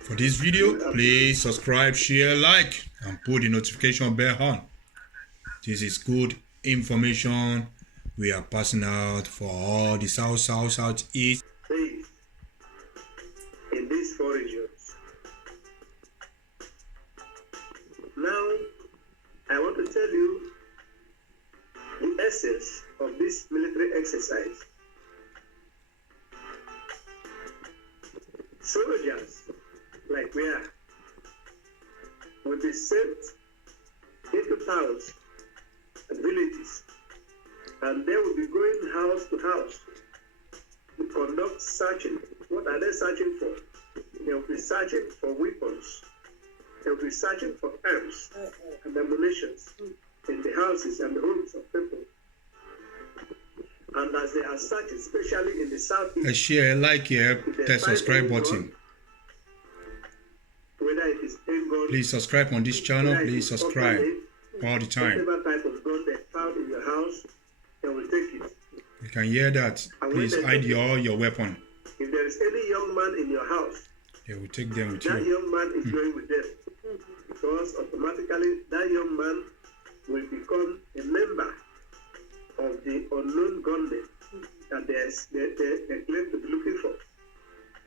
For this video, please subscribe, share, like, and put the notification bell on. This is good information we are passing out for all the southeast in these four regions. Now, I want to tell you the essence of this military exercise. Soldiers, like we are, will be sent into towns and villages, and they will be going house to house to conduct searching. What are they searching for? They will be searching for weapons. They will be searching for arms and ammunition in the houses and the homes of people. And as they are searching, especially in the southeast, share, like, here, the subscribe button. Whether it is gun, please subscribe on this channel. Please subscribe all the time. Whatever type of gun they found in your house, they will take it. You can hear that. Please hide your weapon. If there is any young man in your house, they will take them with that you. young man is going with them, because automatically that young man will become a member of the unknown gunmen that they claim to be looking for.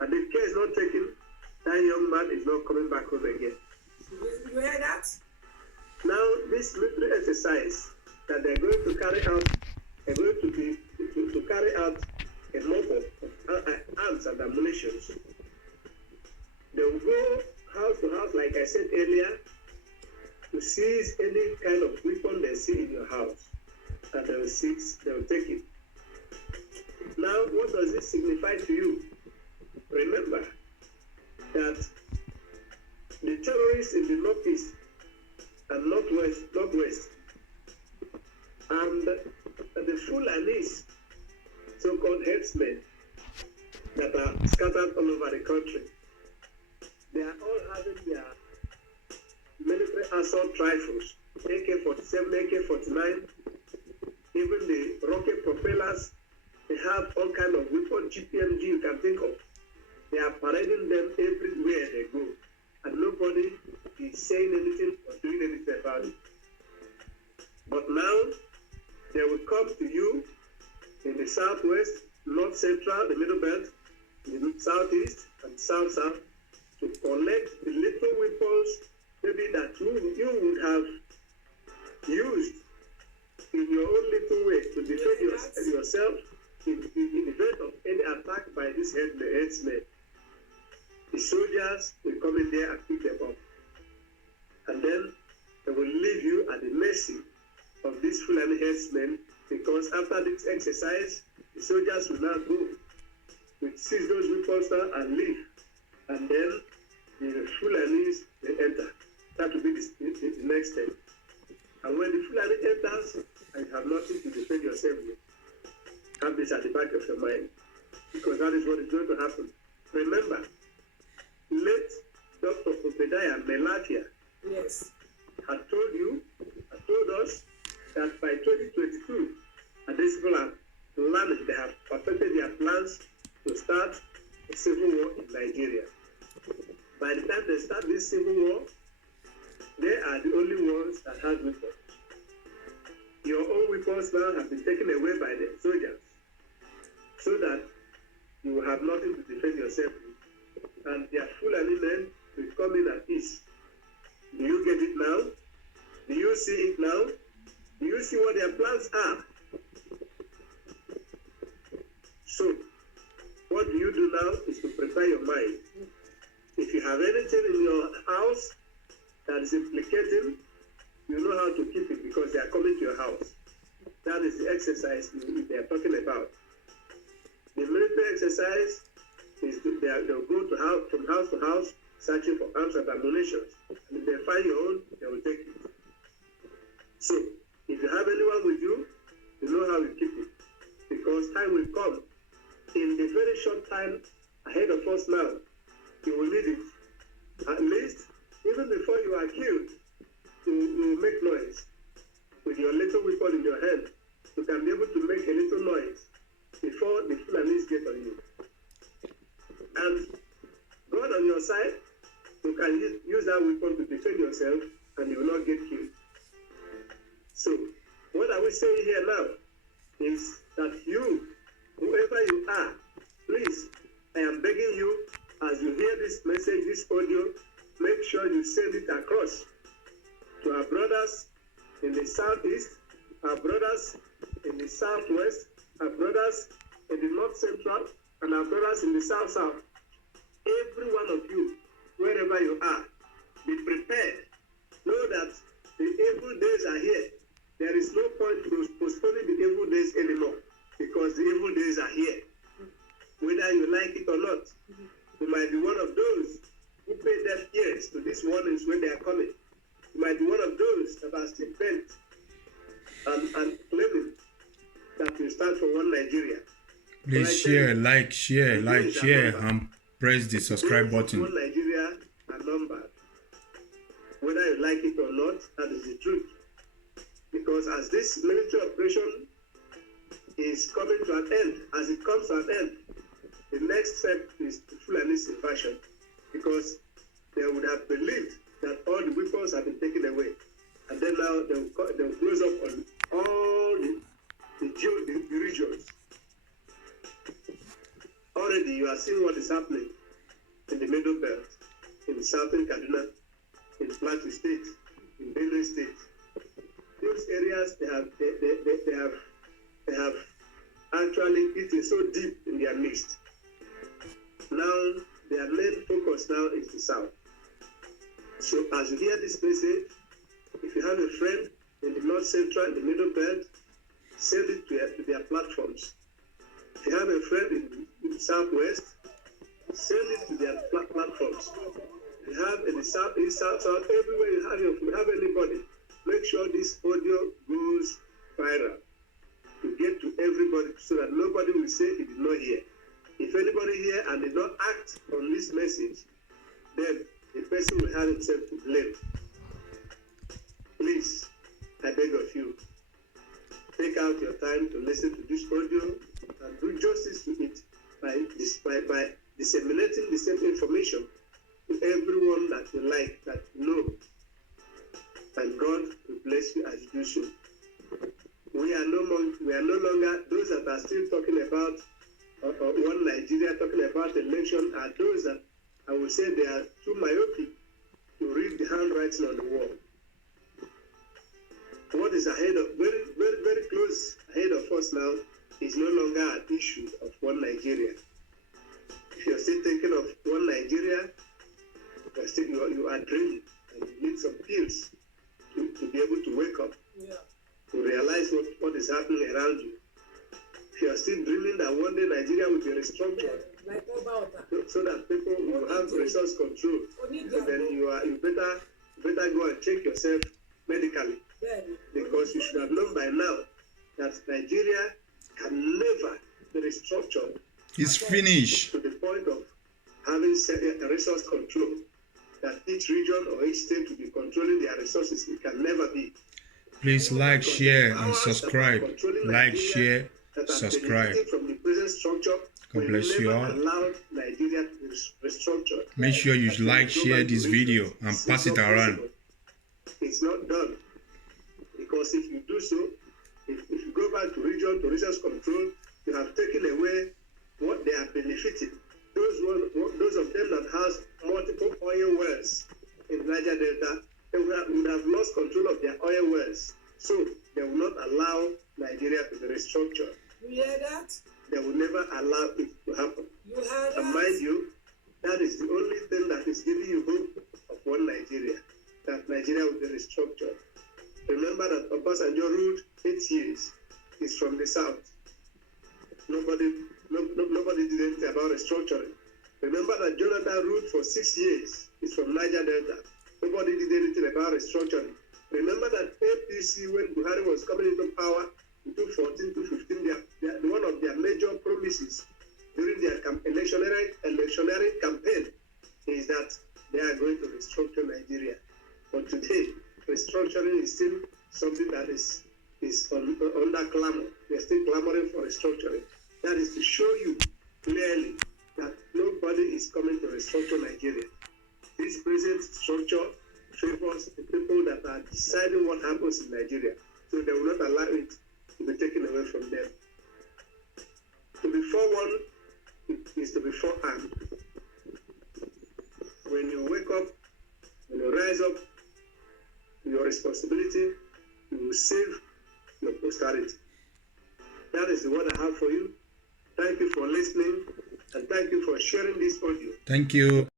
And if care is not taken, that young man is not coming back home again. You hear that? Now, this military exercise that they're going to carry out, they're going to carry out a number of arms and ammunition. They will go house to house, like I said earlier, to seize any kind of weapon they see in your house. And they will seize, they will take it. Now, what does this signify to you? Remember that the terrorists in the northeast and northwest, and the Fulanis, so-called headsmen that are scattered all over the country, they are all having their military assault rifles, AK-47, AK-49, even the rocket propellers. They have all kind of weapons, GPMG you can think of. They are parading them everywhere they go, and nobody is saying anything or doing anything about it. But now, they will come to you in the southwest, north central, the middle belt, the southeast, and south to collect the little weapons maybe that you would have used in your own little way to defend yourself in the event of any attack by these headsmen. The soldiers will come in there and pick them up. And then they will leave you at the mercy of these Fulani headsmen, because after this exercise, the soldiers will now go, will seize those weapons and leave. And then the Fulanis will enter. That will be the next step. And when the Fulani enters, and you have nothing to defend yourself with, have this at the back of your mind, because that is what is going to happen. Remember, late Dr. Obadiah Melafia had told us that by 2022, and these people are planning, they have perfected their plans to start a civil war in Nigeria. By the time they start this civil war, they are the only ones that have weapons. Your own weapons now have been taken away by the soldiers, so that you will have nothing to defend yourself with. And their Fulani men will come in at peace. Do you get it now? Do you see it now? Do you see what their plans are? So, what do you do now is to prepare your mind. If you have anything in your house that is implicating, you know how to keep it, because they are coming to your house. That is the exercise they are talking about. The military exercise is they'll go from house to house searching for arms and ammunition. And if they find your own, they will take it. So, if you have anyone with you, you know how you keep it. Because time will come. In the very short time ahead of us now, you will need it. At least, even before you are killed, you will make noise. With your little weapon in your hand, you can be able to make a little noise before the Fulanis get on you. And that weapon to defend yourself and you will not get killed. So, what are we saying here now is that you, whoever you are, please, I am begging you, as you hear this message, this audio, make sure you send it across to our brothers in the southeast, our brothers in the southwest, our brothers in the north central, and our brothers in the south-south. Every one of you, wherever you are, be prepared. Know that the evil days are here. There is no point to postponing the evil days anymore, because the evil days are here. Whether you like it or not, you might be one of those who pay deaf ears to these warnings when they are coming. You might be one of those that are still bent and claiming that you stand for one Nigeria. Please share, and press the subscribe button. One Nigeria are numbered. Whether you like it or not, that is the truth. Because as this military operation is coming to an end, as it comes to an end, the next step is the Fulani's invasion. Because they would have believed that all the weapons have been taken away. And then now they'll close up on all the regions. Already you are seeing what is happening in the Middle Belt, in southern Kaduna, in Plateau State, in Benue State. Those areas they have actually eaten so deep in their midst. Now their main focus now is the south. So as you hear this message, if you have a friend in the North Central, in the Middle Belt, send it to their platforms. If you have a friend in the Southwest, send it to their platforms. If you have in the South, East, South, South, everywhere you have anybody, make sure this audio goes viral to get to everybody so that nobody will say he did not hear. If anybody hear and did not act on this message, then the person will have himself to blame. Please, I beg of you, take out your time to listen to this audio and do justice to it by disseminating the same information to everyone that you like, that you know. And God will bless you as you do so. We are no longer those that are still talking about one Nigeria, talking about election, are those that I would say they are too myopic to read the handwriting on the wall. What is ahead of very, very, very close ahead of us now is no longer an issue of one Nigeria. If you're still thinking of one Nigeria, you are dreaming, and you need some pills to be able to wake up, to realize what is happening around you. If you are still dreaming that one day Nigeria will be restructured, so that people will have resource control, then you better go and check yourself medically, because you should have known by now that Nigeria can never be restructured. It's finished. To the point of having a resource control, that each region or each state will be controlling their resources. It can never be. Please like, share, and subscribe. Like, share, subscribe. From the present structure, God bless you all. Allowed Nigeria to be restructured. Make sure you like, share this video, and pass it around. It's not done. Because if you do so, if you go back to regions control, you have taken away what they are benefiting. Those of them that has multiple oil wells in Niger Delta, they would have lost control of their oil wells. So they will not allow Nigeria to be restructured. You hear that? They will never allow it to happen. You heard that? And mind you, that is the only thing that is giving you hope of one Nigeria, that Nigeria will be restructured. Remember that Obasanjo ruled 8 years. He's from the south. Nobody did anything about restructuring. Remember that Jonathan ruled for 6 years. He's from Niger Delta. Nobody did anything about restructuring. Remember that APC, when Buhari was coming into power in 2014 to 2015, one of their major promises during their electionary campaign is that they are going to restructure Nigeria. But today, restructuring is still something that is under clamor. They are still clamoring for restructuring. That is to show you clearly that nobody is coming to restructure Nigeria. This present present structure favors the people that are deciding what happens in Nigeria. So they will not allow it to be taken away from them. To be forewarned is to be forearmed. When you wake up, when you rise up to your responsibility, you will save your posterity. That is the word I have for you. Thank you for listening, and thank you for sharing this audio. Thank you.